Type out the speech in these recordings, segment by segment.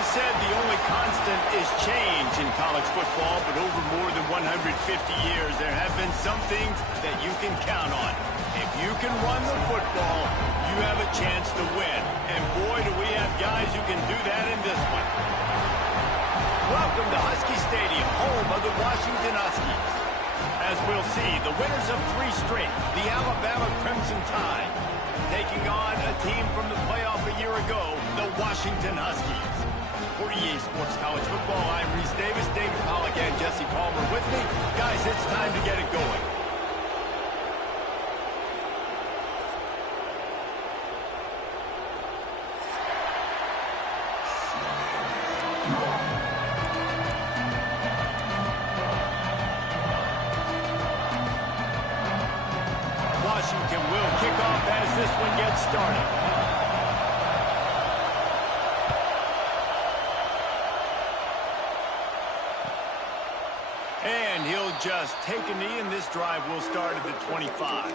been said the only constant is change in college football, but over more than 150 years, there have been some things that you can count on. If you can run the football, you have a chance to win. And boy, do we have guys who can do that in this one. Welcome to Husky Stadium, home of the Washington Huskies. As we'll see, the winners of 3 straight, the Alabama Crimson Tide, taking on a team from the playoff a year ago, the Washington Huskies. For EA Sports College Football, I'm Reese Davis, David Pollack, and Jesse Palmer with me. Guys, it's time to get it going. Washington will kick off as this one gets started. And he'll just take a knee, and this drive will start at the 25.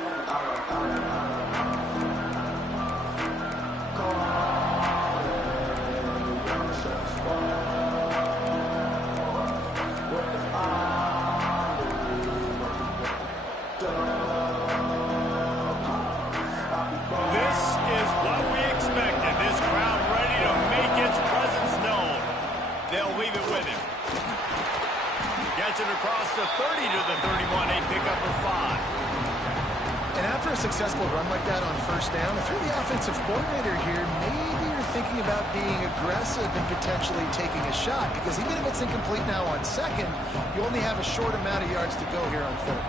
Across the 30 to the 31, a pickup of 5. And after a successful run like that on first down, if you're the offensive coordinator here, maybe you're thinking about being aggressive and potentially taking a shot, because even if it's incomplete now on second, you only have a short amount of yards to go here on third.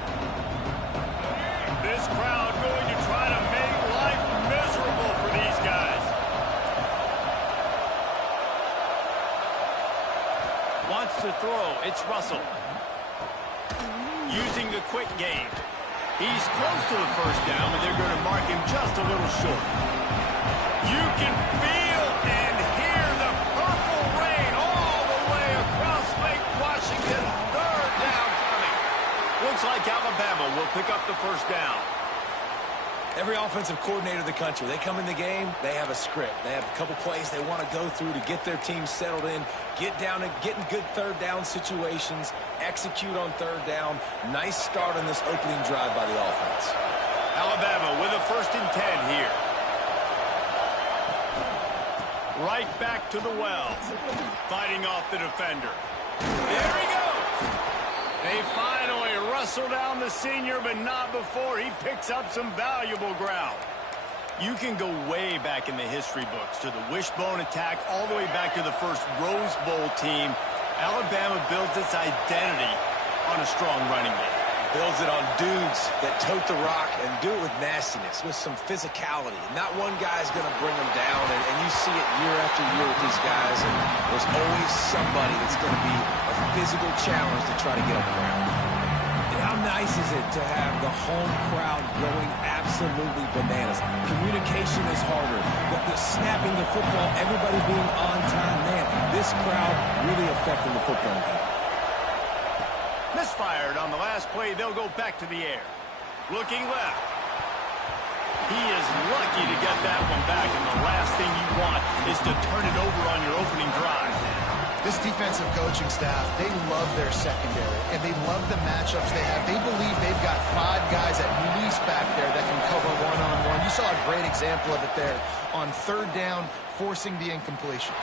This crowd going to try to make life miserable for these guys. Wants to throw. It's Russell. Using the quick game. He's close to the first down, but they're going to mark him just a little short. You can feel and hear the purple rain all the way across Lake Washington. Third down coming. Looks like Alabama will pick up the first down. Every offensive coordinator in the country, they come in the game, they have a script. They have a couple plays they want to go through to get their team settled in, get down and get in good third down situations, execute on third down. Nice start on this opening drive by the offense. Alabama with a 1st and 10 here. Right back to the well. Fighting off the defender. There he goes. They finally wrestle down the senior, but not before he picks up some valuable ground. You can go way back in the history books to the wishbone attack, all the way back to the first Rose Bowl team. Alabama builds its identity on a strong running game. Builds it on dudes that tote the rock and do it with nastiness, with some physicality. Not one guy's going to bring them down, and you see it year after year with these guys, and there's always somebody that's going to be a physical challenge to try to get on the ground. And how nice is it to have the home crowd going absolutely bananas? Communication is harder. The snapping the football, everybody being on time. Man, this crowd really affecting the football game. Misfired on the last play. They'll go back to the air. Looking left. He is lucky to get that one back, and the last thing you want is to turn it over on your opening drive. This defensive coaching staff, they love their secondary, and they love the matchups they have. They believe they've got 5 guys at least back there that can cover one-on-one. You saw a great example of it there on third down, forcing the incompletion.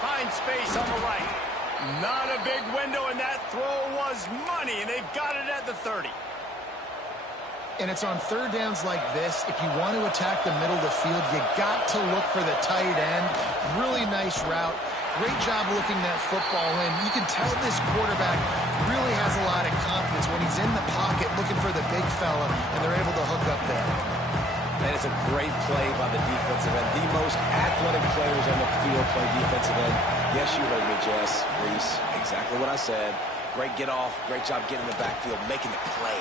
Find space on the right. Not a big window, and that throw was money, and they've got it at the 30. And it's on third downs like this, if you want to attack the middle of the field, you got to look for the tight end. Really nice route. Great job looking that football in. You can tell this quarterback really has a lot of confidence when he's in the pocket looking for the big fella, and they're able to hook up there. And it's a great play by the defensive end. The most athletic players on the field play defensive end. Yes, you heard me, Jess, Reese. Exactly what I said. Great get off. Great job getting in the backfield, making the play.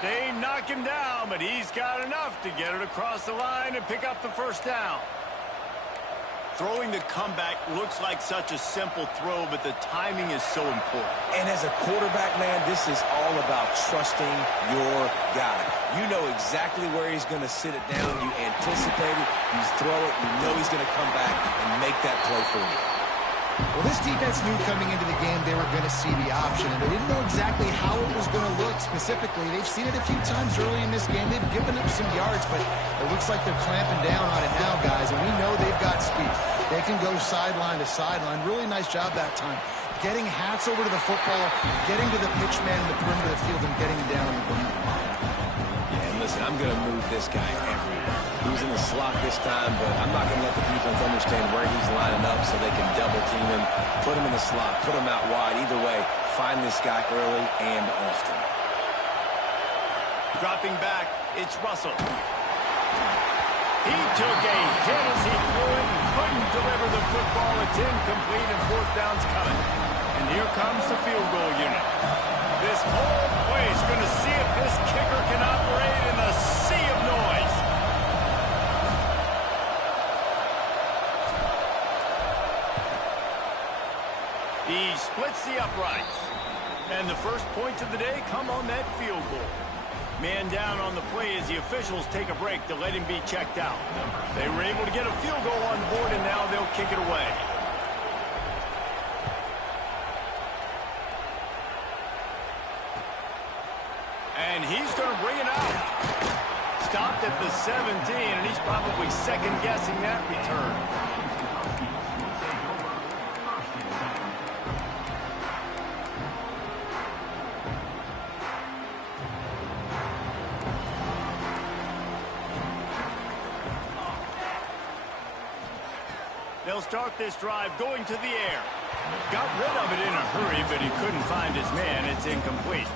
They knock him down, but he's got enough to get it across the line and pick up the first down. Throwing the comeback looks like such a simple throw, but the timing is so important. And as a quarterback, man, this is all about trusting your guy. You know exactly where he's going to sit it down. You anticipate it. You throw it. You know he's going to come back and make that play for you. Well, this defense knew coming into the game they were going to see the option, and they didn't know exactly how it was going to look specifically. They've seen it a few times early in this game. They've given up some yards, but it looks like they're clamping down on it now, guys, and we know they've got speed. They can go sideline to sideline. Really nice job that time. Getting hats over to the football, getting to the pitch man in the perimeter of the field, and getting down the ground. Yeah, and listen, I'm going to move this guy everywhere. He's in the slot this time, but I'm not going to let the defense understand where he's lining up so they can double team him, put him in the slot, put him out wide. Either way, find this guy early and often. Dropping back, it's Russell. He took a hit as he threw it and couldn't deliver the football. It's incomplete and fourth down's coming. And here comes the field goal unit. This whole play is going to see if this kicker can operate in the sea of noise. He splits the uprights. And the first points of the day come on that field goal. Man down on the play as the officials take a break to let him be checked out. They were able to get a field goal on the board, and now they'll kick it away. And he's going to bring it out. Stopped at the 17, and he's probably second-guessing that return. They'll start this drive going to the air. Got rid of it in a hurry, but he couldn't find his man. It's incomplete.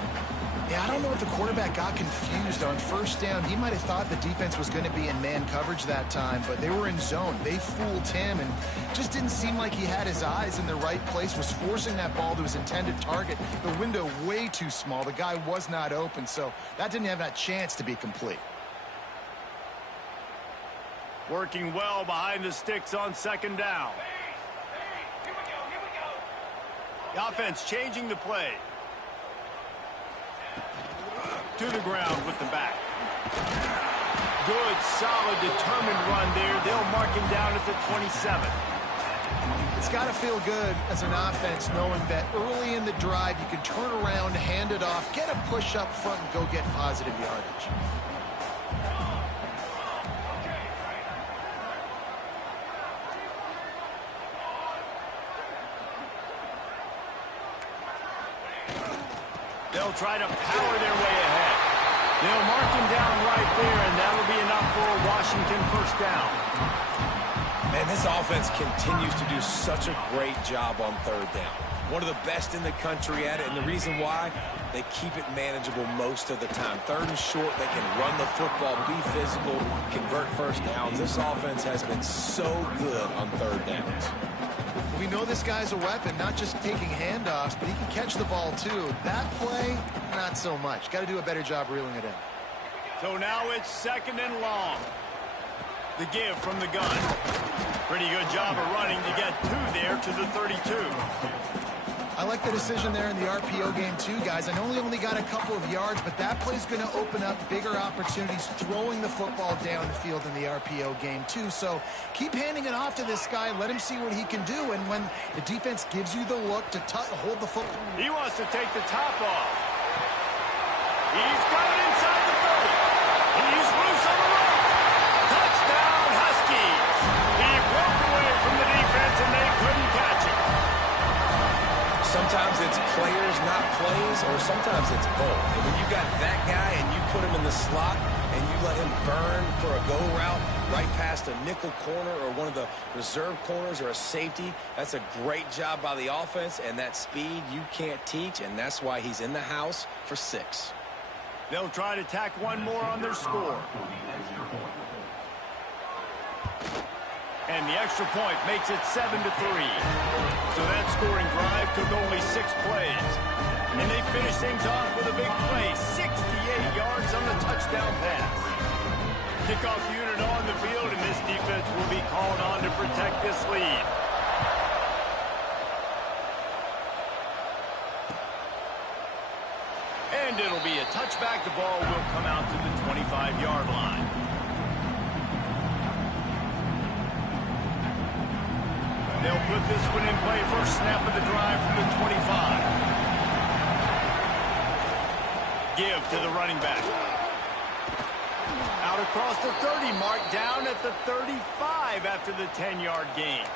Yeah, I don't know if the quarterback got confused on first down. He might have thought the defense was going to be in man coverage that time, but they were in zone. They fooled him and just didn't seem like he had his eyes in the right place, was forcing that ball to his intended target. The window way too small. The guy was not open, so that didn't have that chance to be complete. Working well behind the sticks on second down. The offense changing the play. To the ground with the back. Good, solid, determined run there. They'll mark him down at the 27. It's got to feel good as an offense knowing that early in the drive you can turn around, hand it off, get a push up front, and go get positive yardage. They'll try to power their way ahead. They'll mark him down right there, and that'll be enough for a Washington first down. Man, this offense continues to do such a great job on third down. One of the best in the country at it, and the reason why, they keep it manageable most of the time. Third and short, they can run the football, be physical, convert first downs. This offense has been so good on third downs. We know this guy's a weapon, not just taking handoffs, but he can catch the ball too. That play, not so much. Got to do a better job reeling it in. So now it's second and long. The give from the gun. Pretty good job of running to get two there to the 32. I like the decision there in the RPO game too, guys. I know he only got a couple of yards, but that play's going to open up bigger opportunities throwing the football down the field in the RPO game too. So keep handing it off to this guy. Let him see what he can do. And when the defense gives you the look to hold the football. He wants to take the top off. He's got it inside the 30. He's loose on the right. Touchdown, Huskies. He broke away from the defense, and they couldn't catch him. Sometimes it's players, not plays, or sometimes it's both. And when you got that guy and you put him in the slot and you let him burn for a go route right past a nickel corner or one of the reserve corners or a safety, that's a great job by the offense, and that speed you can't teach, and that's why he's in the house for 6. They'll try to tack one more on their score. And the extra point makes it 7-3. So that scoring drive took only 6 plays. And they finish things off with a big play, 68 yards on the touchdown pass. Kickoff unit on the field, and this defense will be called on to protect this lead. And it'll be a touchback. The ball will come out to the 25-yard line. They'll put this one in play. First snap of the drive from the 25. Give to the running back. Out across the 30, marked down at the 35 after the 10-yard gain.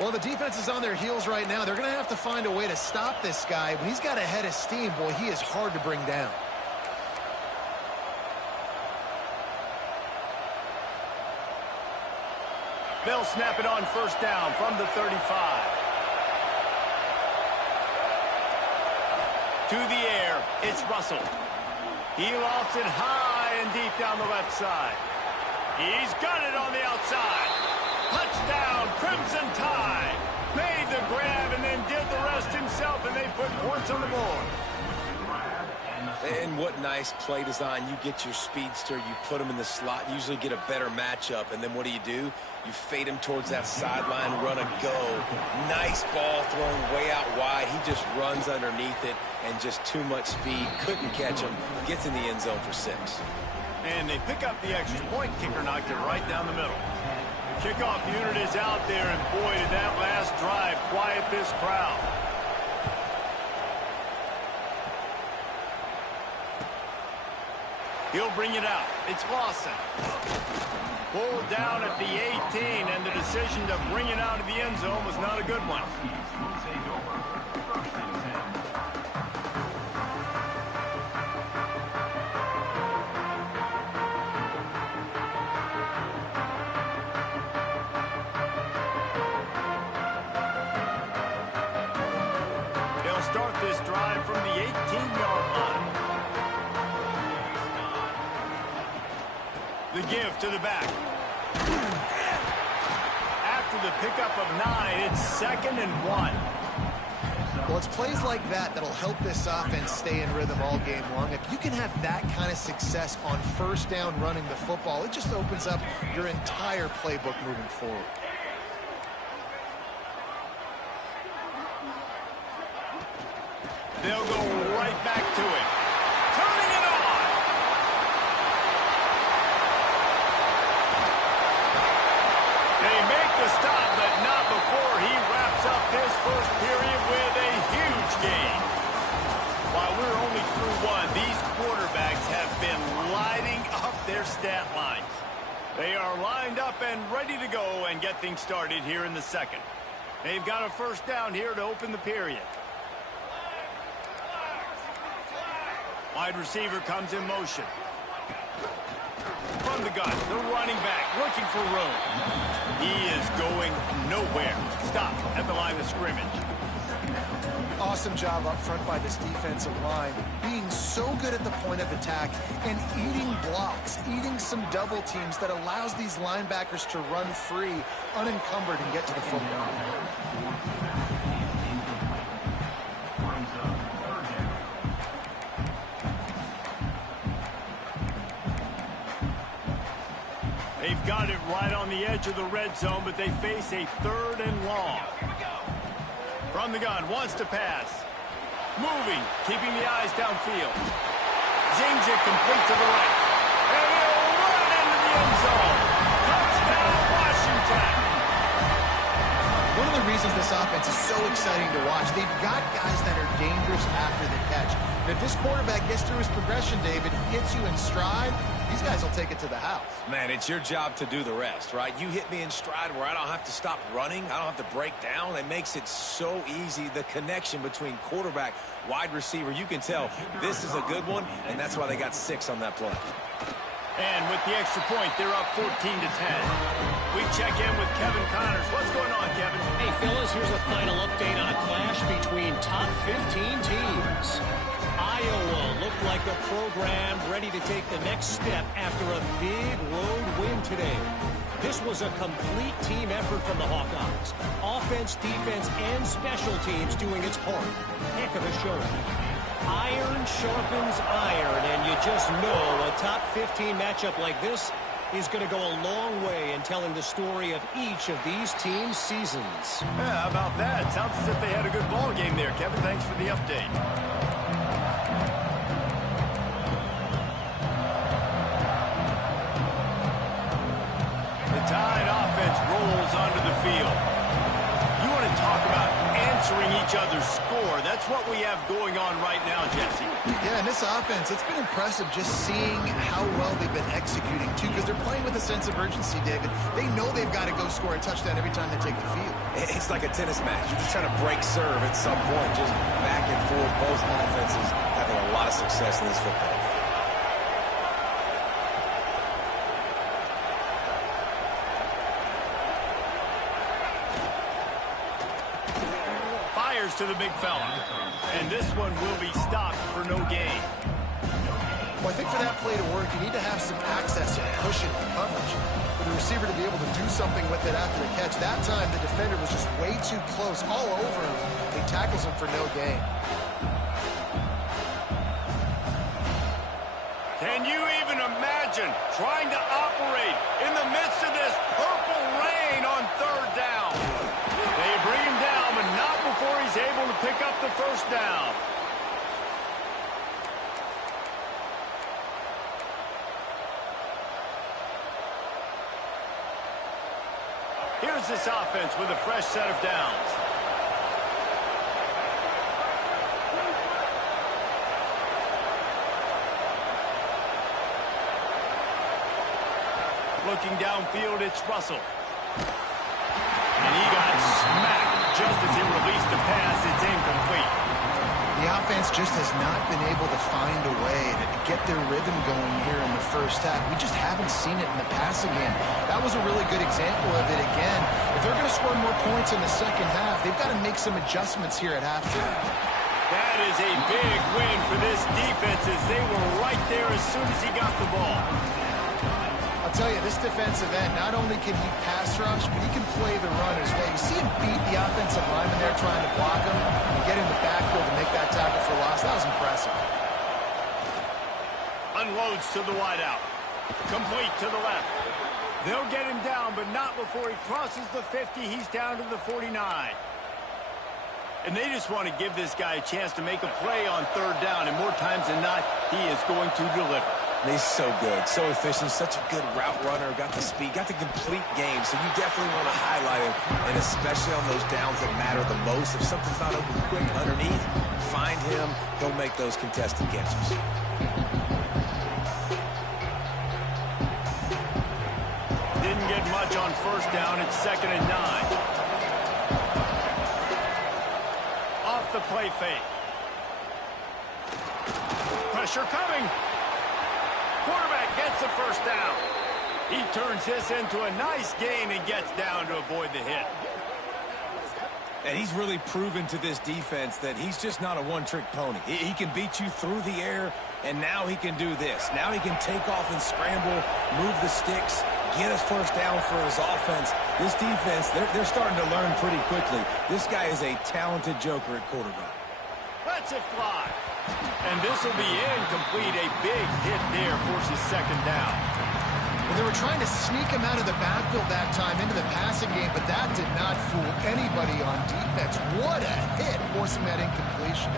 Well, the defense is on their heels right now. They're going to have to find a way to stop this guy. When he's got a head of steam, boy, he is hard to bring down. They'll snap it on first down from the 35. To the air, it's Russell. He lofts it high and deep down the left side. He's got it on the outside. Touchdown, Crimson Tide. Made the grab and then did the rest himself, and they put points on the board. And what nice play design. You get your speedster, you put him in the slot, usually get a better matchup, and then what do? You fade him towards that sideline, run a go. Nice ball thrown way out wide. He just runs underneath it, and just too much speed. Couldn't catch him. Gets in the end zone for 6. And they pick up the extra point. Kicker knocked it right down the middle. The kickoff unit is out there, and boy, did that last drive quiet this crowd. He'll bring it out. It's Lawson. Pulled down at the 18, and the decision to bring it out of the end zone was not a good one. They'll start this drive from the 18-yard line. The give to the back. After the pickup of 9, it's 2nd and 1. Well, it's plays like that that'll help this offense stay in rhythm all game long. If you can have that kind of success on first down running the football, it just opens up your entire playbook moving forward. They'll go right back to it. Turning it on. They make the stop, but not before he wraps up this first period with a huge gain. While we're only through one, these quarterbacks have been lighting up their stat lines. They are lined up and ready to go and get things started here in the second. They've got a first down here to open the period. Wide receiver comes in motion. From the gun, the running back looking for room. He is going nowhere. Stop at the line of scrimmage. Awesome job up front by this defensive line, being so good at the point of attack and eating blocks, eating some double teams that allows these linebackers to run free, unencumbered, and get to the football. They've got it right on the edge of the red zone, but they face a 3rd and long. From the gun, wants to pass. Moving, keeping the eyes downfield. Zings it complete to the right. And he'll run into the end zone. Touchdown, Washington. One of the reasons this offense is so exciting to watch, they've got guys that are dangerous after the catch. And if this quarterback gets through his progression, David, gets you in stride, these guys will take it to the house. Man, it's your job to do the rest, right? You hit me in stride where I don't have to stop running. I don't have to break down. It makes it so easy. The connection between quarterback, wide receiver, you can tell this is a good one, and that's why they got 6 on that play. And with the extra point, they're up 14-10. We check in with Kevin Connors. What's going on, Kevin? Hey, fellas, here's a final update on a clash between top 15 teams. Iowa looked like a program ready to take the next step after a big road win today. This was a complete team effort from the Hawkeyes. Offense, defense, and special teams doing its part. Heck of a show. Iron sharpens iron, and you just know a top 15 matchup like this is going to go a long way in telling the story of each of these teams' seasons. Yeah, how about that? Sounds as if they had a good ball game there. Kevin, thanks for the update. The Tide offense rolls onto the field. You want to talk about answering each other's score. That's what we have going on right now, Jesse. Yeah, and this offense, it's been impressive just seeing how well they've been executing, too, because they're playing with a sense of urgency, David. They know they've got to go score a touchdown every time they take the field. It's like a tennis match. You're just trying to break serve at some point, just back and forth. Both offenses having a lot of success in this football game. To the big fella. And this one will be stopped for no gain. Well, I think for that play to work, you need to have some access and cushion and coverage. For the receiver to be able to do something with it after the catch. That time, the defender was just way too close, all over him. He tackles him for no gain. Can you even imagine trying to operate in the midst of this purple rain on third down? They bring him down, but not before he's able to pick up the first down. Here's this offense with a fresh set of downs. Looking downfield, it's Russell. And he got smacked just as he released the pass. It's incomplete. The offense just has not been able to find a way to get their rhythm going here in the first half. We just haven't seen it in the passing game. That was a really good example of it again. If they're going to score more points in the second half, they've got to make some adjustments here at halftime. That is a big win for this defense as they were right there as soon as he got the ball. I'll tell you, this defensive end, not only can he pass rush, but he can play the run as well. You see him beat the offensive lineman there trying to block him and get in the backfield to make that tackle for loss. That was impressive. Unloads to the wideout. Complete to the left. They'll get him down, but not before he crosses the 50. He's down to the 49. And they just want to give this guy a chance to make a play on third down, and more times than not, he is going to deliver. He's so good, so efficient, such a good route runner, got the speed, got the complete game, so you definitely want to highlight him, and especially on those downs that matter the most. If something's not open quick underneath, find him, he'll make those contested catches. Didn't get much on first down, it's 2nd and 9. Off the play fake. Pressure coming. Quarterback gets the first down. He turns this into a nice gain and gets down to avoid the hit. And he's really proven to this defense that he's just not a one-trick pony. He can beat you through the air, and now he can do this. Now he can take off and scramble, move the sticks, get his first down for his offense. This defense, they're starting to learn pretty quickly. This guy is a talented joker at quarterback. Lets it fly. And this will be incomplete. A big hit there forces 2nd down. Well, they were trying to sneak him out of the backfield that time into the passing game, but that did not fool anybody on defense. What a hit, forcing that incompletion.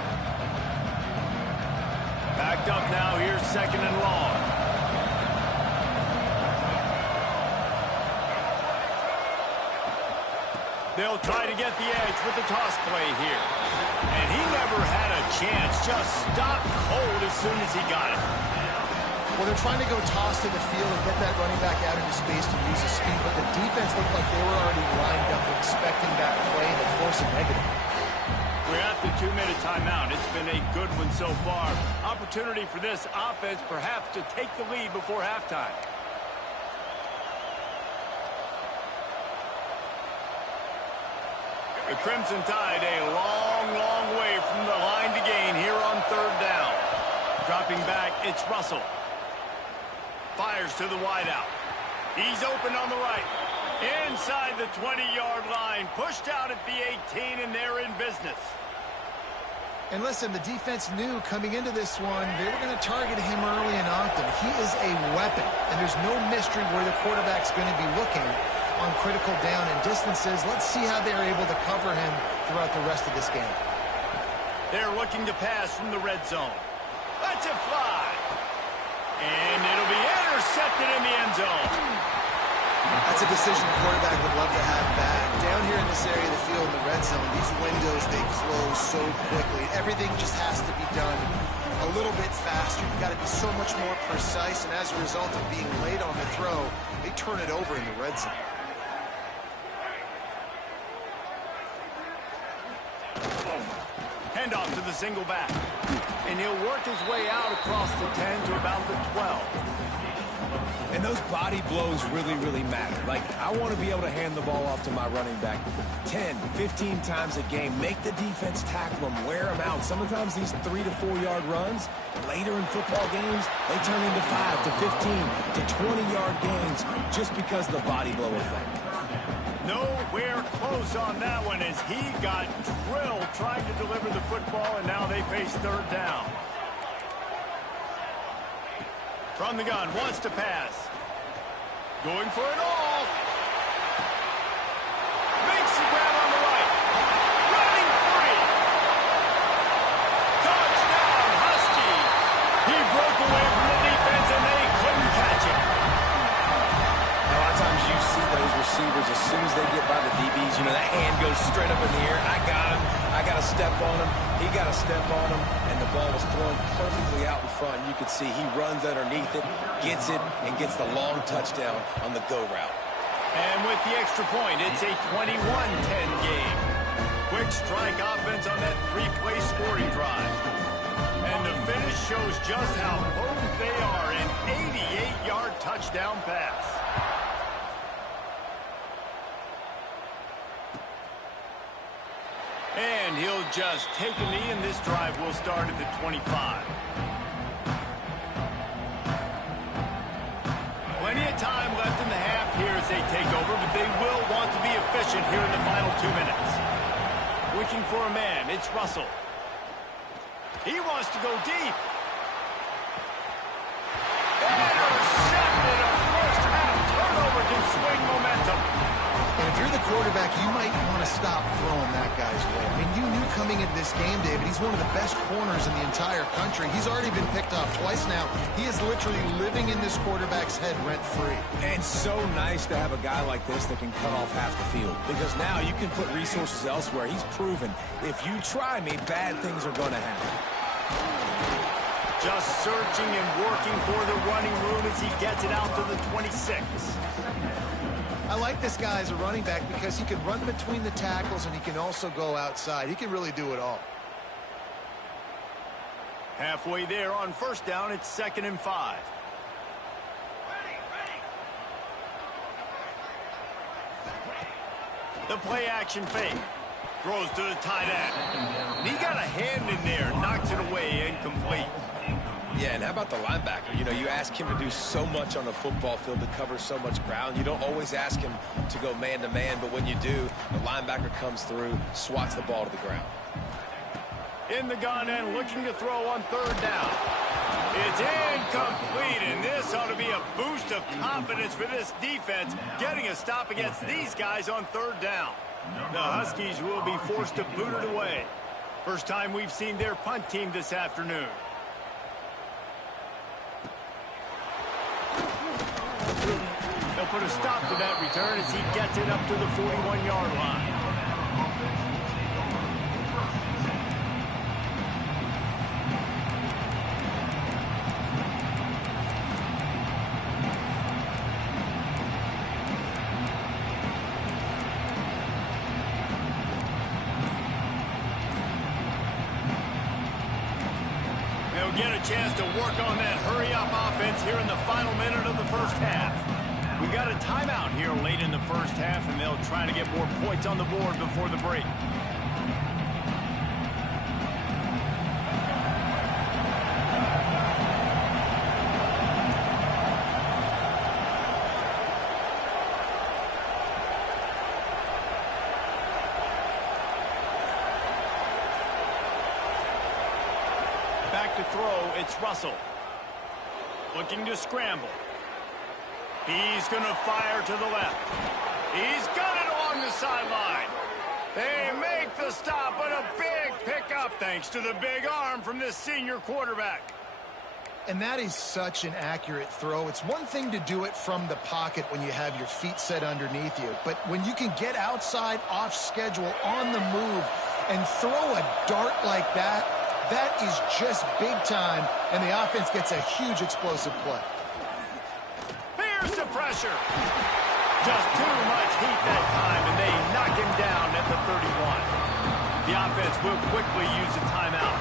Backed up now. Here's 2nd and long. They'll try to get the edge with the toss play here. And he never had a chance. Just stopped cold as soon as he got it. Well, they're trying to go toss to the field and get that running back out into space to use his speed, but the defense looked like they were already lined up expecting that play and to force a negative. We're at the 2-minute timeout. It's been a good one so far. Opportunity for this offense perhaps to take the lead before halftime. The Crimson Tide a long, long way from the line to gain here on third down. Dropping back, it's Russell. Fires to the wideout. He's open on the right. Inside the 20-yard line. Pushed out at the 18, and they're in business. And listen, the defense knew coming into this one, they were going to target him early and often. He is a weapon, and there's no mystery where the quarterback's going to be looking on critical down and distances. Let's see how they're able to cover him throughout the rest of this game. They're looking to pass from the red zone. Let's it fly. And it'll be intercepted in the end zone. That's a decision the quarterback would love to have back. Down here in this area of the field in the red zone, these windows, they close so quickly. Everything just has to be done a little bit faster. You've got to be so much more precise, and as a result of being late on the throw, they turn it over in the red zone. Handoff to the single back. And he'll work his way out across the 10 to about the 12. And those body blows really, really matter. Like, I want to be able to hand the ball off to my running back 10, 15 times a game. Make the defense tackle them, wear them out. Sometimes these 3 to 4 yard runs, later in football games, they turn into 5 to 15 to 20 yard gains just because of the body blow effect. Nowhere close on that one as he got drilled trying to deliver the football, and now they face third down. From the gun, wants to pass. Going for it all. Makes the grab on the right. Running free. Touchdown, Huskies. He broke away from the defense, and they couldn't catch him. A lot of times you see those receivers, as soon as they get by the DBs, you know, that hand goes straight up in the air. I got him. I got to step on him. He got to step on him, and the ball was thrown perfectly out in front. You could see he runs underneath it, gets it, and gets the long touchdown on the go route. And with the extra point, it's a 21-10 game. Quick strike offense on that 3-play scoring drive. And the finish shows just how potent they are. An 88-yard touchdown pass. And he'll just take a knee, and this drive will start at the 25. Plenty of time left in the half here as they take over, but they will want to be efficient here in the final 2 minutes. Looking for a man, it's Russell. He wants to go deep. Intercepted. A first half turnover can swing momentum. And if you're the quarterback, you might want to stop throwing that guy's way. I mean, you knew coming into this game, David, he's one of the best corners in the entire country. He's already been picked off twice now. He is literally living in this quarterback's head rent-free. And so nice to have a guy like this that can cut off half the field, because now you can put resources elsewhere. He's proven, if you try me, bad things are going to happen. Just searching and working for the running room as he gets it out to the 26. I like this guy as a running back because he can run between the tackles and he can also go outside. He can really do it all. Halfway there on first down, it's 2nd and 5. The play action fake. Throws to the tight end. And he got a hand in there, knocks it away, incomplete. Yeah, and how about the linebacker? You know, you ask him to do so much on the football field, to cover so much ground. You don't always ask him to go man-to-man, but when you do, the linebacker comes through, swats the ball to the ground. In the gun and looking to throw on third down. It's incomplete, and this ought to be a boost of confidence for this defense, getting a stop against these guys on third down. The Huskies will be forced to boot it away. First time we've seen their punt team this afternoon. They'll put a stop to that return as he gets it up to the 41-yard line. They'll get a chance to work on that hurry-up offense here in the final minute of the first half. We got a timeout here late in the first half, and they'll try to get more points on the board before the break. to throw, it's Russell. Looking to scramble. He's going to fire to the left. He's got it along the sideline. They make the stop, but a big pickup thanks to the big arm from this senior quarterback. And that is such an accurate throw. It's one thing to do it from the pocket when you have your feet set underneath you, but when you can get outside, off schedule, on the move, and throw a dart like that, that is just big time, and the offense gets a huge explosive play. Here's the pressure. Just too much heat that time, and they knock him down at the 31. The offense will quickly use a timeout.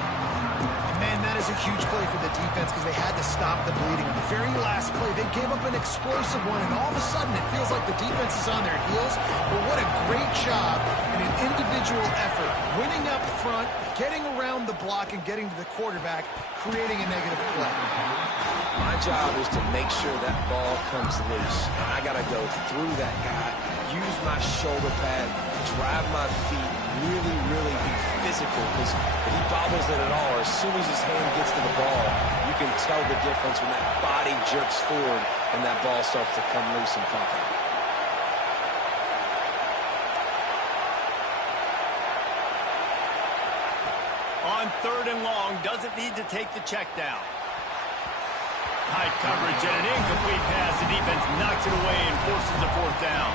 Man, that is a huge play for the defense because they had to stop the bleeding. On the very last play, they gave up an explosive one, and all of a sudden it feels like the defense is on their heels. But what a great job in an individual effort, winning up front, getting around the block, and getting to the quarterback, creating a negative play. My job is to make sure that ball comes loose, and I got to go through that guy, use my shoulder pad, drive my feet, really be physical, because if he bobbles it at all, or as soon as his hand gets to the ball, you can tell the difference when that body jerks forward and that ball starts to come loose and pop out. On 3rd and long, doesn't need to take the check down. Tight coverage and an incomplete pass. The defense knocks it away and forces a 4th down.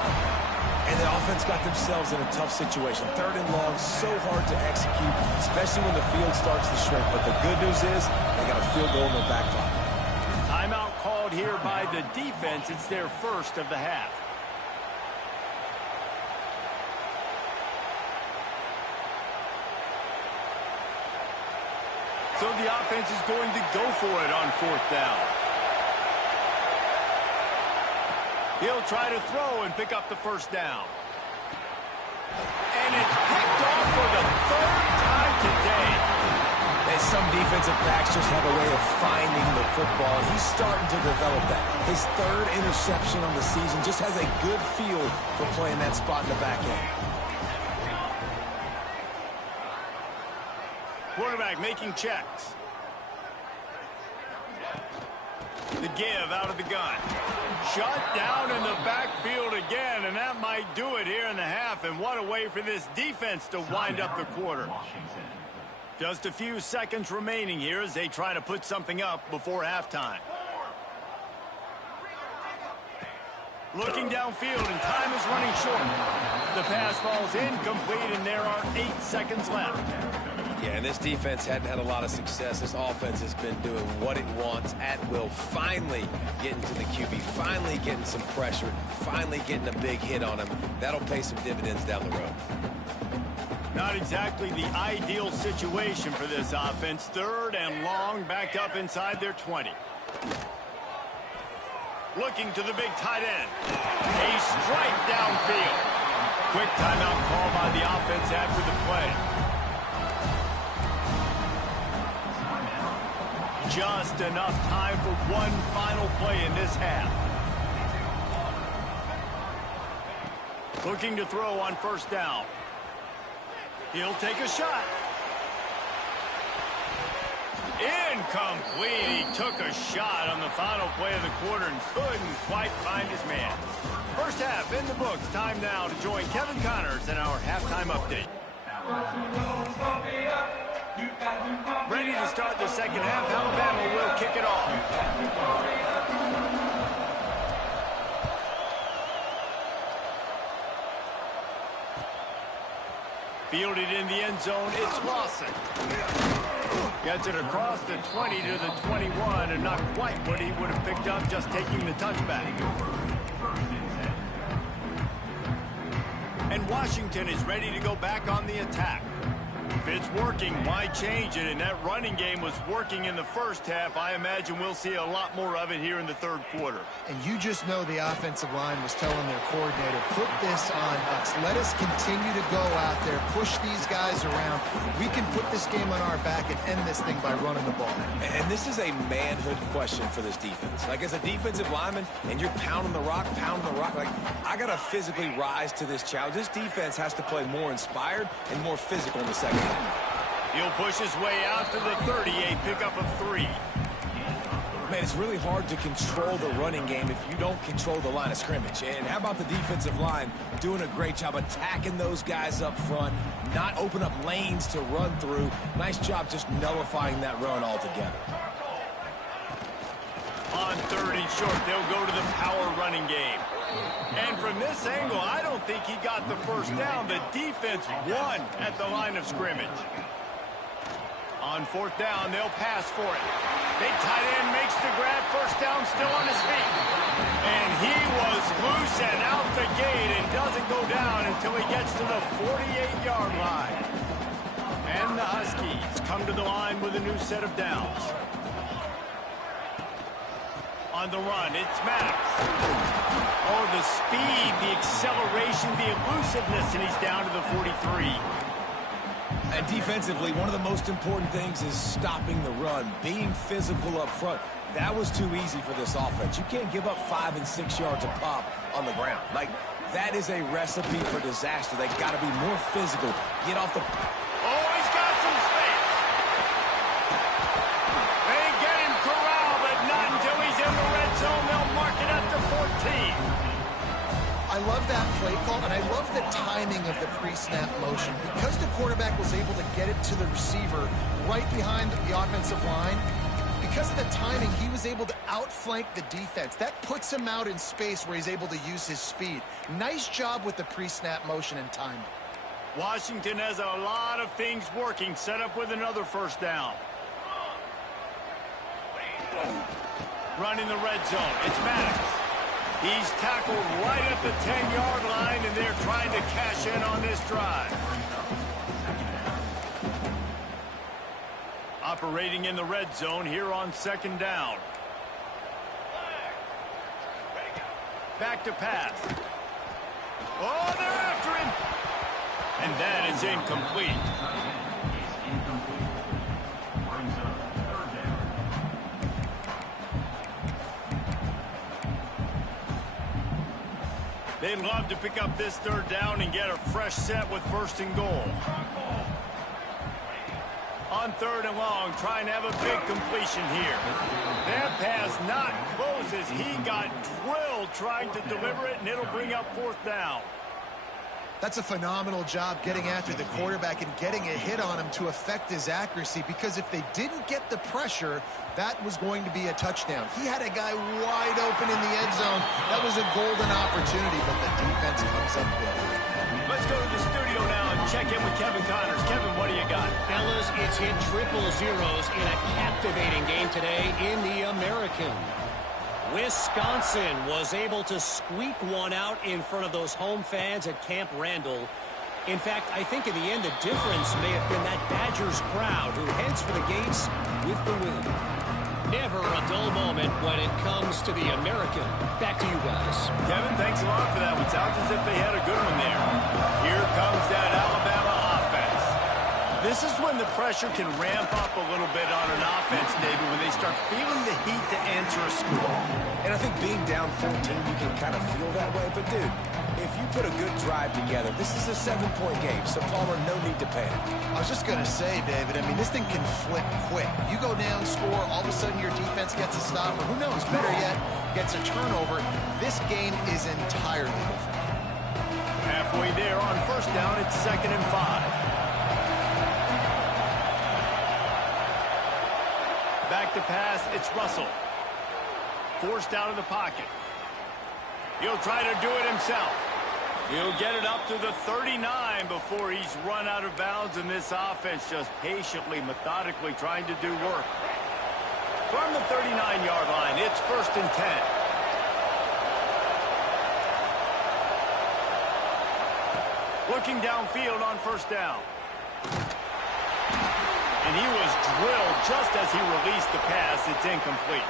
And the offense got themselves in a tough situation. 3rd and long, so hard to execute, especially when the field starts to shrink. But the good news is they got a field goal in their back pocket. Timeout called here by the defense. It's their first of the half. So the offense is going to go for it on 4th down. He'll try to throw and pick up the 1st down. And it's picked off for the 3rd time today. And some defensive backs just have a way of finding the football. He's starting to develop that. His 3rd interception on the season, just has a good feel for playing that spot in the back end. Quarterback making checks. The give out of the gun. Shut down in the backfield again, and that might do it here in the half. And what a way for this defense to wind up the quarter. Just a few seconds remaining here as they try to put something up before halftime. Looking downfield, and time is running short. The pass falls incomplete, and there are 8 seconds left. Yeah, and this defense hadn't had a lot of success. This offense has been doing what it wants at will. Finally getting to the QB, finally getting some pressure, finally getting a big hit on him. That'll pay some dividends down the road. Not exactly the ideal situation for this offense. 3rd and long, back up inside their 20. Looking to the big tight end. A strike downfield. Quick timeout call by the offense after the play. Just enough time for one final play in this half. Looking to throw on 1st down. He'll take a shot. Incomplete. He took a shot on the final play of the quarter and couldn't quite find his man. First half in the books. Time now to join Kevin Connors in our halftime update. Ready to start the 2nd half. Alabama will kick it off. Fielded in the end zone, it's Lawson. Gets it across the 20 to the 21, and not quite what he would have picked up just taking the touchback. And Washington is ready to go back on the attack. If it's working, why change it? And that running game was working in the 1st half. I imagine we'll see a lot more of it here in the 3rd quarter. And you just know the offensive line was telling their coordinator, put this on us. Let us continue to go out there, push these guys around. We can put this game on our back and end this thing by running the ball. And this is a manhood question for this defense. Like, as a defensive lineman, and you're pounding the rock, like, I got to physically rise to this challenge. This defense has to play more inspired and more physical in the 2nd half. He'll push his way out to the 30, a pickup of 3. Man, it's really hard to control the running game if you don't control the line of scrimmage. And how about the defensive line doing a great job attacking those guys up front, not open up lanes to run through. Nice job just nullifying that run altogether. On 3rd and short, they'll go to the power running game. And from this angle, I don't think he got the first down. The defense won at the line of scrimmage. On 4th down, they'll pass for it. Big tight end makes the grab. First down, still on his feet. And he was loose and out the gate and doesn't go down until he gets to the 48-yard line. And the Huskies come to the line with a new set of downs. On the run, it's Maddox. Oh, the speed, the acceleration, the elusiveness, and he's down to the 43. And defensively, one of the most important things is stopping the run, being physical up front. That was too easy for this offense. You can't give up 5 and 6 yards a pop on the ground. Like, that is a recipe for disaster. They got to be more physical. Get off the... Oh, he's got some space. They get him corralled, but not until he's in the red zone. They'll mark it at the 14. I love that play call, and I love the timing of the pre-snap motion. Because the quarterback was able to get it to the receiver right behind the offensive line, because of the timing, he was able to outflank the defense. That puts him out in space where he's able to use his speed. Nice job with the pre-snap motion and timing. Washington has a lot of things working. Set up with another first down. Running the red zone. It's Maddox. He's tackled right at the 10-yard line, and they're trying to cash in on this drive. Operating in the red zone here on 2nd down. Back to pass. Oh, they're after him. And that is incomplete. They'd love to pick up this 3rd down and get a fresh set with 1st and goal. On 3rd and long, trying to have a big completion here. That pass not close as he got drilled trying to deliver it, and it'll bring up 4th down. That's a phenomenal job getting after the quarterback and getting a hit on him to affect his accuracy, because if they didn't get the pressure, that was going to be a touchdown. He had a guy wide open in the end zone. That was a golden opportunity, but the defense comes up with it. Let's go to the studio now and check in with Kevin Connors. Kevin, what do you got? Fellas, it's hit triple zeros in a captivating game today in the American. Wisconsin was able to squeak one out in front of those home fans at Camp Randall. In fact, I think in the end, the difference may have been that Badgers crowd who heads for the gates with the win. Never a dull moment when it comes to the American. Back to you guys. Kevin, thanks a lot for that one. Sounds as if they had a good one there. Here comes that Alabama offense. This is when the pressure can ramp up a little bit on an offense, David, when they start feeling the heat to answer a score. And I think being down 14, you can kind of feel that way. But, dude, if you put a good drive together, this is a 7-point game, so Palmer, no need to panic. I was just going to say, David, I mean, this thing can flip quick. You go down, score, all of a sudden your defense gets a stop, or who knows, better yet, gets a turnover. This game is entirely different. Halfway there on 1st down, it's 2nd and 5. Back to pass, it's Russell. Forced out of the pocket. He'll try to do it himself. He'll get it up to the 39 before he's run out of bounds, and this offense just patiently, methodically trying to do work. From the 39-yard line, it's 1st and 10. Looking downfield on 1st down. And he was drilled just as he released the pass. It's incomplete.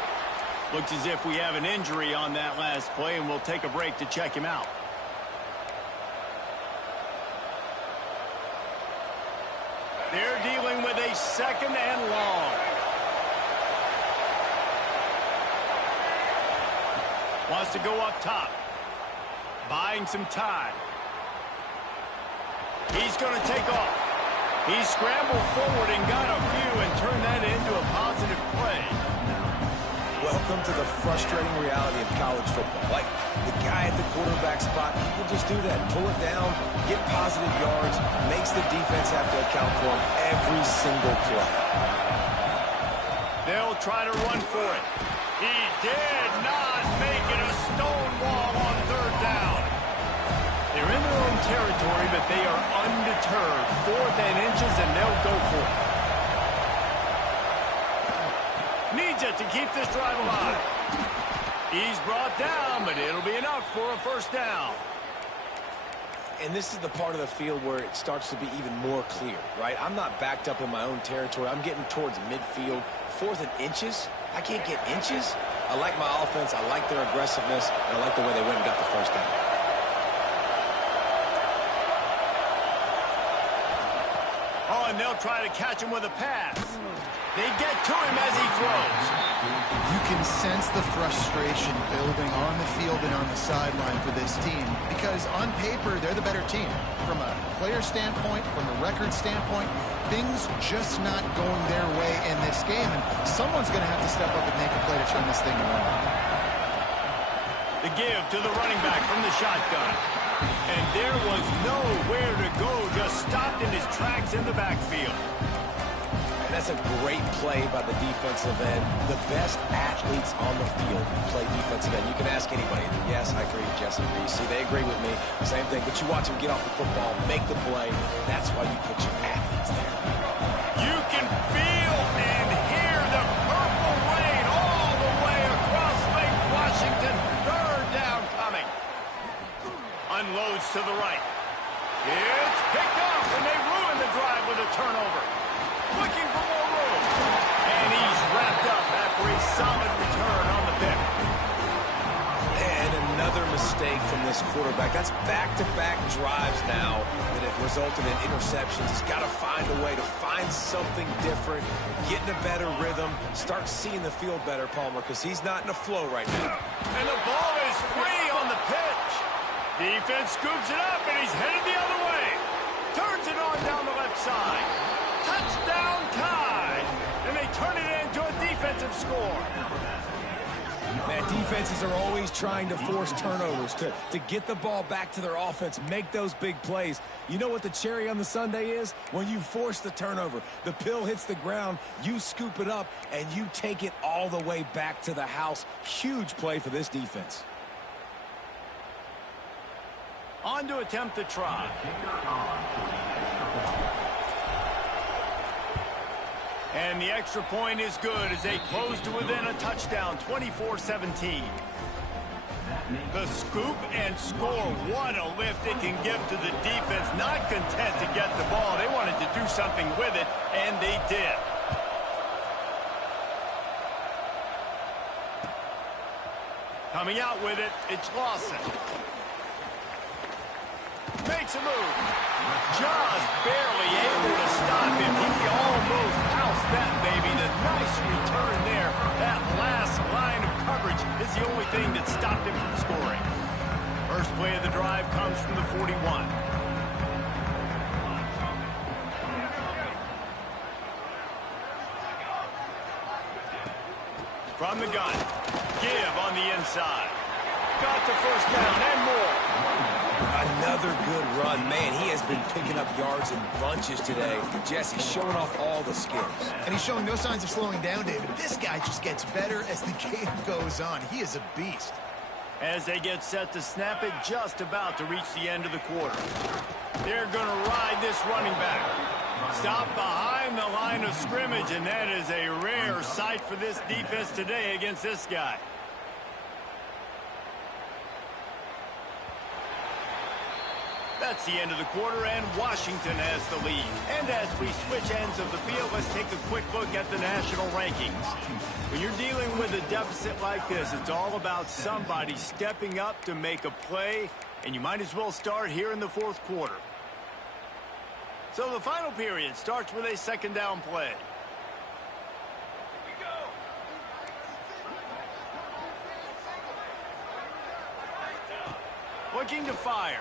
Looks as if we have an injury on that last play, and we'll take a break to check him out. They're dealing with a 2nd and long. Wants to go up top. Buying some time. He's going to take off. He scrambled forward and got a few and turned that into a positive play. Welcome to the frustrating reality of college football. Like, the guy at the quarterback spot, he can just do that. Pull it down, get positive yards, makes the defense have to account for him every single play. They'll try to run for it. He did not make it a stone wall on third down. They're in their own territory, but they are undeterred. 4th and inches, and they'll go for it. Needs it to keep this drive alive. He's brought down, but it'll be enough for a first down. And this is the part of the field where it starts to be even more clear, right? I'm not backed up in my own territory. I'm getting towards midfield. 4th and inches? I can't get inches? I like my offense. I like their aggressiveness. And I like the way they went and got the first down. Oh, and they'll try to catch him with a pass. They get to him as he throws. You can sense the frustration building on the field and on the sideline for this team because on paper, they're the better team. From a player standpoint, from a record standpoint, things just not going their way in this game, and someone's going to have to step up and make a play to turn this thing around. The give to the running back from the shotgun. And there was nowhere to go, just stopped in his tracks in the backfield. And that's a great play by the defensive end. The best athletes on the field play defensive end. You can ask anybody. Yes, I agree with Jesse Reese. See, they agree with me. Same thing. But you watch them get off the football, make the play. That's why you put your athletes there. You can feel and hear the purple rain all the way across Lake Washington. Third down coming. Unloads to the right. It's picked off, and they ruin the drive with a turnover. Looking for more room. And he's wrapped up after a solid return on the pick. And another mistake from this quarterback. That's back-to-back drives now that have resulted in interceptions. He's got to find a way to find something different, get in a better rhythm, start seeing the field better, Palmer, because he's not in a flow right now. And the ball is free on the pitch. Defense scoops it up, and he's headed the other way. Turns it on down the left side. Touchdown Tide. And they turn it into a defensive score. Man, defenses are always trying to force turnovers to get the ball back to their offense, make those big plays. You know what the cherry on the sundae is? When you force the turnover, the pill hits the ground, you scoop it up, and you take it all the way back to the house. Huge play for this defense. On to attempt the try. And the extra point is good as they close to within a touchdown, 24-17. The scoop and score. What a lift it can give to the defense. Not content to get the ball. They wanted to do something with it, and they did. Coming out with it, it's Lawson. Makes a move. Just barely able to stop him. He almost housed that baby. The nice return there. That last line of coverage is the only thing that stopped him from scoring. First play of the drive comes from the 41. From the gun. Give on the inside. Got the first down and more. Another good run. Man, he has been picking up yards in bunches today. Jesse showing off all the skills. And he's showing no signs of slowing down, David. This guy just gets better as the game goes on. He is a beast. As they get set to snap it, just about to reach the end of the quarter. They're going to ride this running back. Stop behind the line of scrimmage, and that is a rare sight for this defense today against this guy. That's the end of the quarter, and Washington has the lead. And as we switch ends of the field, let's take a quick look at the national rankings. When you're dealing with a deficit like this, it's all about somebody stepping up to make a play, and you might as well start here in the fourth quarter. So the final period starts with a second down play. Looking to fire.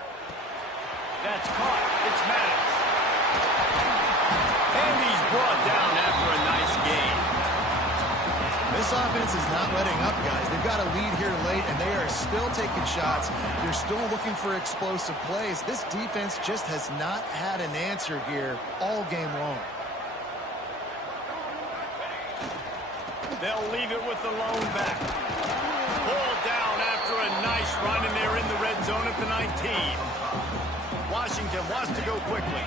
That's caught. It's Maddox. And he's brought down after a nice gain. This offense is not letting up, guys. They've got a lead here late, and they are still taking shots. They're still looking for explosive plays. This defense just has not had an answer here all game long. They'll leave it with the lone back. Pulled down after a nice run, and they're in the red zone at the 19. Washington wants to go quickly.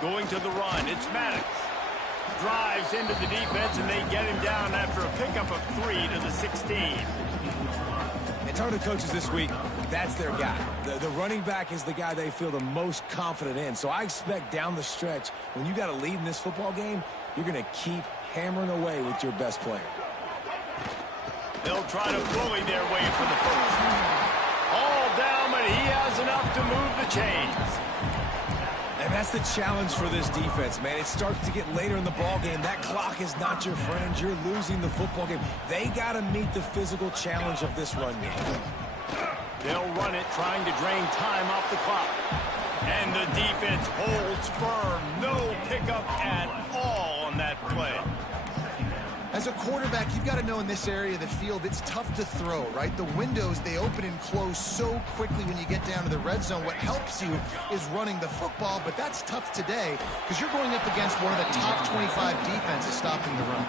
Going to the run, it's Maddox. Drives into the defense, and they get him down after a pickup of 3 to the 16. And talking to coaches this week, that's their guy. The running back is the guy they feel the most confident in. So I expect down the stretch, when you got a lead in this football game, you're going to keep hammering away with your best player. They'll try to bully their way for the first. All down, but he has enough to move the chains. And that's the challenge for this defense, man. It starts to get later in the ball game. That clock is not your friend. You're losing the football game. They got to meet the physical challenge of this run game. They'll run it, trying to drain time off the clock. And the defense holds firm. No pickup at all on that play. As a quarterback, you've got to know in this area of the field, it's tough to throw, right? The windows, they open and close so quickly when you get down to the red zone. What helps you is running the football, but that's tough today because you're going up against one of the top 25 defenses stopping the run.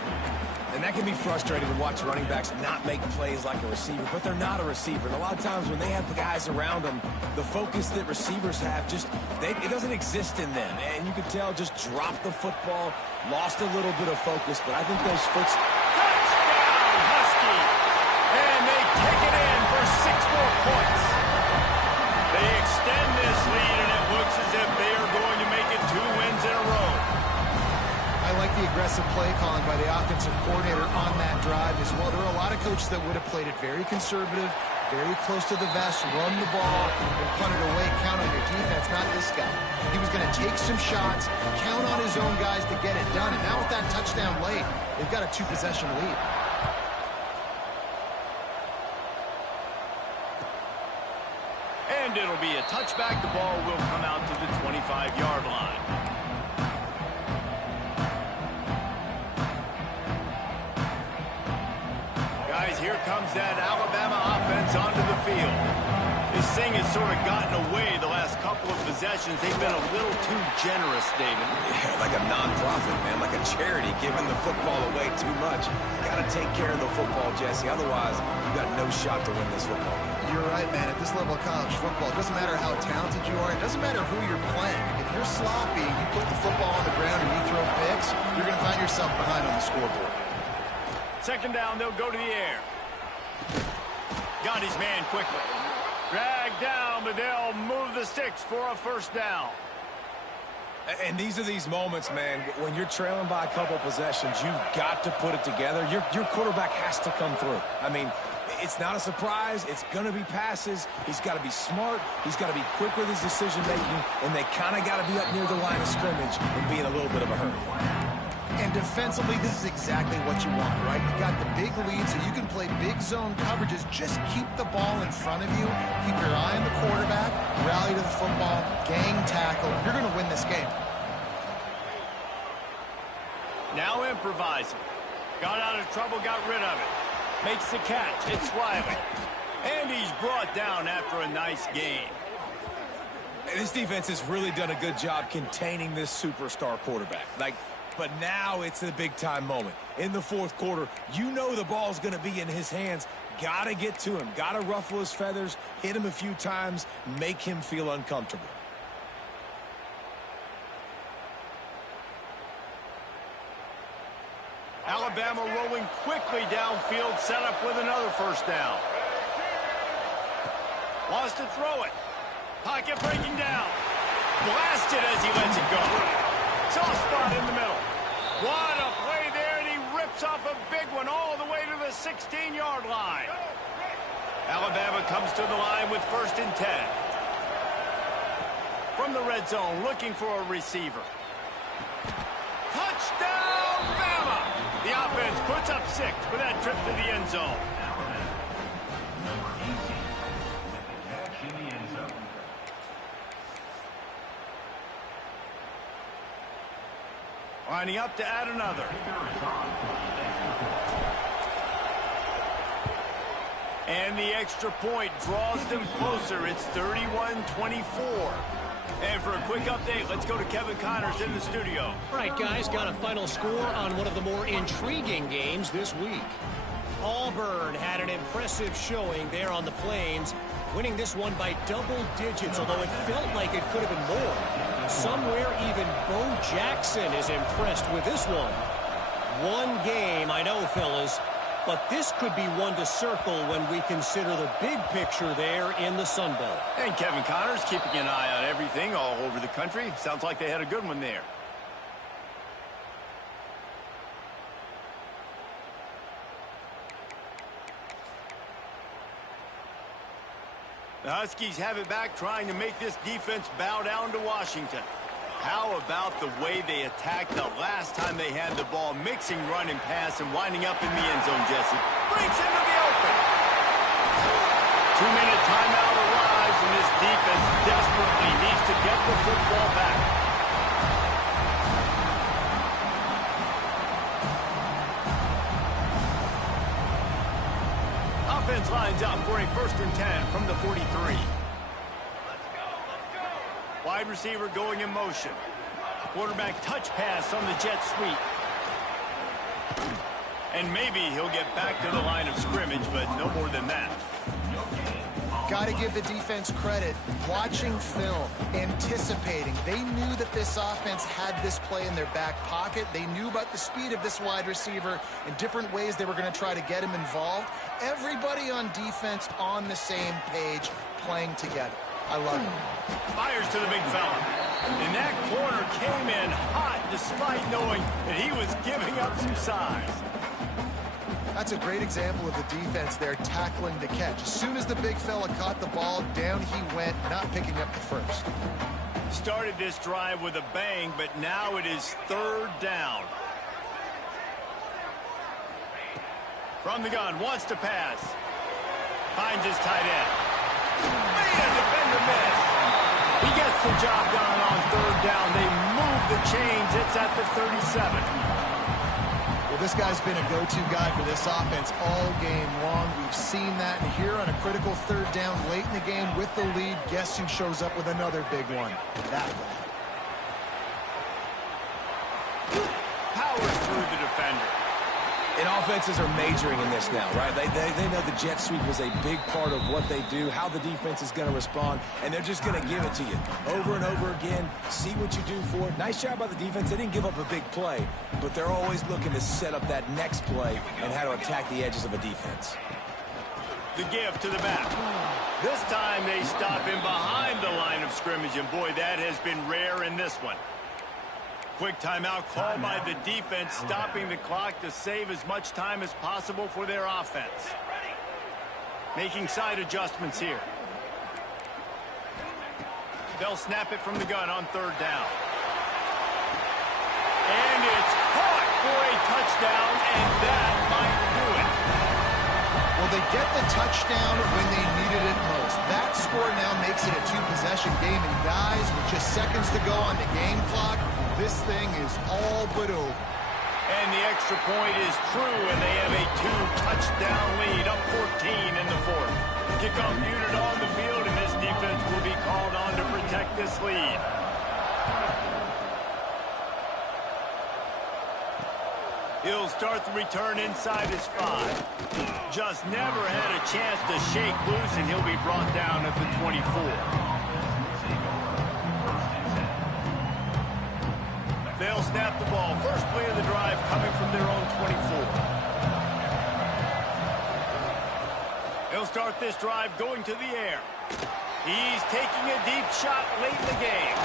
And that can be frustrating to watch running backs not make plays like a receiver, but they're not a receiver. And a lot of times when they have the guys around them, the focus that receivers have it doesn't exist in them. And you can tell just dropped the football, lost a little bit of focus, but I think those Touchdown, Husky! And they take it in for 6 more points. They extend this lead, and it looks as if they are going to make it 2 wins in a row. I like the aggressive play calling by the offensive coordinator on that drive as well. There are a lot of coaches that would have played it very conservative, very close to the vest, run the ball, and punt it away, count on your defense, not this guy. He was going to take some shots, count on his own guys to get it done, and now with that touchdown late, they've got a 2-possession lead. And it'll be a touchback. The ball will come out to the 25-yard line. Guys, here comes that Alabama offense onto the field. This thing has sort of gotten away the last couple of possessions. They've been a little too generous, David. Yeah, like a non-profit, man, like a charity, giving the football away too much. Got to take care of the football, Jesse. Otherwise, you got no shot to win this football game. You're right, man. At this level of college football, it doesn't matter how talented you are. It doesn't matter who you're playing. If you're sloppy, you put the football on the ground and you throw picks, you're going to find yourself behind on the scoreboard. Second down, they'll go to the air. Got his man quickly. Dragged down, but they'll move the sticks for a first down. And these are these moments, man, when you're trailing by a couple possessions, you've got to put it together. Your quarterback has to come through. I mean, it's not a surprise. It's going to be passes. He's got to be smart. He's got to be quick with his decision-making, and they kind of got to be up near the line of scrimmage and be in a little bit of a hurry. And defensively, this is exactly what you want, right? You got the big lead, so you can play big zone coverages. Just keep the ball in front of you. Keep your eye on the quarterback. Rally to the football. Gang tackle. You're going to win this game. Now improvising. Got out of trouble, got rid of it. Makes the catch. It's Riley. And he's brought down after a nice gain. This defense has really done a good job containing this superstar quarterback. But now it's a big-time moment. In the fourth quarter, you know the ball's going to be in his hands. Got to get to him. Got to ruffle his feathers, hit him a few times, make him feel uncomfortable. Alabama rolling quickly downfield, set up with another first down. Wants to throw it. Pocket breaking down. Blasted as he lets it go. Soft spot in the middle. What a play there, and he rips off a big one all the way to the 16-yard line. Alabama comes to the line with 1st and 10. From the red zone, looking for a receiver. Touchdown, Bama! The offense puts up 6 with that trip to the end zone. Lining up to add another. And the extra point draws them closer. It's 31-24. And for a quick update, let's go to Kevin Connors in the studio. All right, guys, got a final score on one of the more intriguing games this week. Auburn had an impressive showing there on the Plains, winning this one by double digits, although it felt like it could have been more. Somewhere even Bo Jackson is impressed with this one. One game, I know, fellas, but this could be one to circle when we consider the big picture there in the Sun Belt. And Kevin Connors keeping an eye on everything all over the country. Sounds like they had a good one there. The Huskies have it back, trying to make this defense bow down to Washington. How about the way they attacked the last time they had the ball, mixing run and pass and winding up in the end zone, Jesse. Breaks into the open. 2-minute timeout arrives, and this defense desperately needs to get the football back. Offense lines up for a 1st and 10 from the 43. Wide receiver going in motion. Quarterback touch pass on the jet sweep. And maybe he'll get back to the line of scrimmage, but no more than that. Got to give the defense credit. Watching film, anticipating. They knew that this offense had this play in their back pocket. They knew about the speed of this wide receiver and different ways they were going to try to get him involved. Everybody on defense on the same page, playing together. I love it. Fires to the big fella. And that corner came in hot despite knowing that he was giving up some size. That's a great example of the defense there tackling the catch. As soon as the big fella caught the ball, down he went, not picking up the first. Started this drive with a bang, but now it is 3rd down. From the gun, wants to pass. Finds his tight end. Man, defender miss. He gets the job done on 3rd down. They move the chains. It's at the 37. Well, this guy's been a go-to guy for this offense all game long. We've seen that. And here on a critical 3rd down late in the game with the lead, guess who shows up with another big one? That guy. Powers through the defender. And offenses are majoring in this now, right? They know the jet sweep is a big part of what they do, how the defense is going to respond, and they're just going to give it to you over and over again. See what you do for it. Nice job by the defense. They didn't give up a big play, but they're always looking to set up that next play and how to attack the edges of a defense. The give to the back. This time they stop him behind the line of scrimmage, and boy, that has been rare in this one. Quick timeout called by the defense, stopping the clock to save as much time as possible for their offense. Making side adjustments here. They'll snap it from the gun on 3rd down. And it's caught for a touchdown, and that might do it. Well, they get the touchdown when they needed it most. That score now makes it a 2-possession game, and guys, with just seconds to go on the game clock, this thing is all but over. And the extra point is true, and they have a 2-touchdown lead, up 14 in the 4th. Kickoff unit on the field, and this defense will be called on to protect this lead. He'll start the return inside his 5. Just never had a chance to shake loose, and he'll be brought down at the 24. They'll snap the ball. First play of the drive coming from their own 24. He'll start this drive going to the air. He's taking a deep shot late in the game.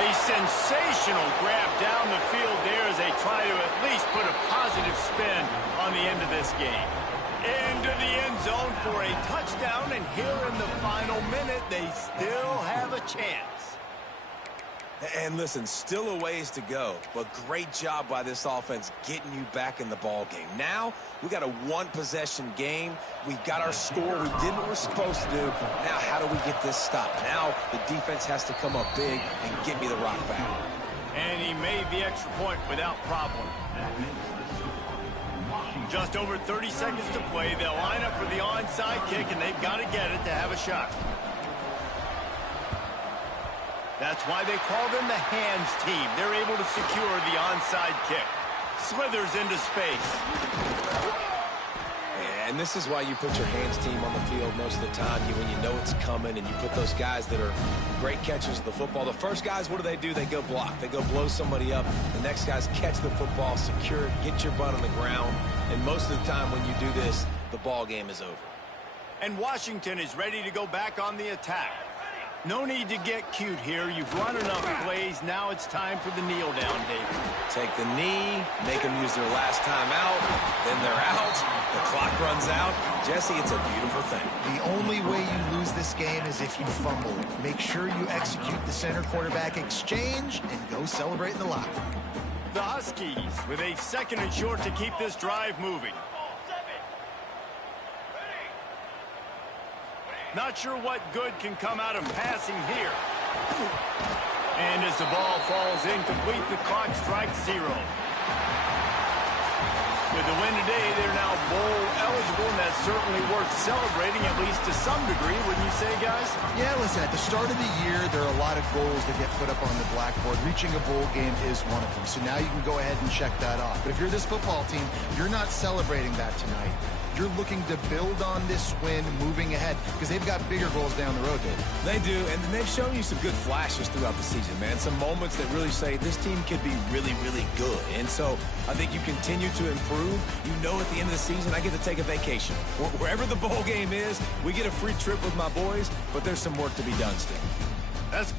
A sensational grab down the field there as they try to at least put a positive spin on the end of this game. Into the end zone for a touchdown, and here in the final minute, they still have a chance. And listen, still a ways to go, but great job by this offense getting you back in the ball game. Now, we got a 1-possession game. We got our score. We did what we're supposed to do. Now, how do we get this stopped? Now, the defense has to come up big and get me the rock back. And he made the extra point without problem. Just over 30 seconds to play. They'll line up for the onside kick, and they've got to get it to have a shot. That's why they call them the hands team. They're able to secure the onside kick. Slithers into space. And this is why you put your hands team on the field most of the time. When you know it's coming, and you put those guys that are great catchers of the football. The first guys, what do? They go block. They go blow somebody up. The next guys catch the football, secure it, get your butt on the ground. And most of the time when you do this, the ball game is over. And Washington is ready to go back on the attack. No need to get cute here. You've run enough plays. Now it's time for the kneel down, David. Take the knee, make them use their last time out, then they're out. The clock runs out. Jesse, it's a beautiful thing. The only way you lose this game is if you fumble. Make sure you execute the center quarterback exchange and go celebrate in the locker room. The Huskies with a 2nd and short to keep this drive moving. Not sure what good can come out of passing here. And as the ball falls incomplete, the clock strikes 0. With the win today, they're now bowl eligible, and that's certainly worth celebrating, at least to some degree, wouldn't you say, guys? Yeah, listen, at the start of the year, there are a lot of goals that get put up on the blackboard. Reaching a bowl game is one of them. So now you can go ahead and check that off. But if you're this football team, you're not celebrating that tonight. You're looking to build on this win moving ahead because they've got bigger goals down the road, David. They do, and they've shown you some good flashes throughout the season, man. Some moments that really say this team could be really, really good. And so I think you continue to improve. You know at the end of the season, I get to take a vacation. Wherever the bowl game is, we get a free trip with my boys, but there's some work to be done still. That's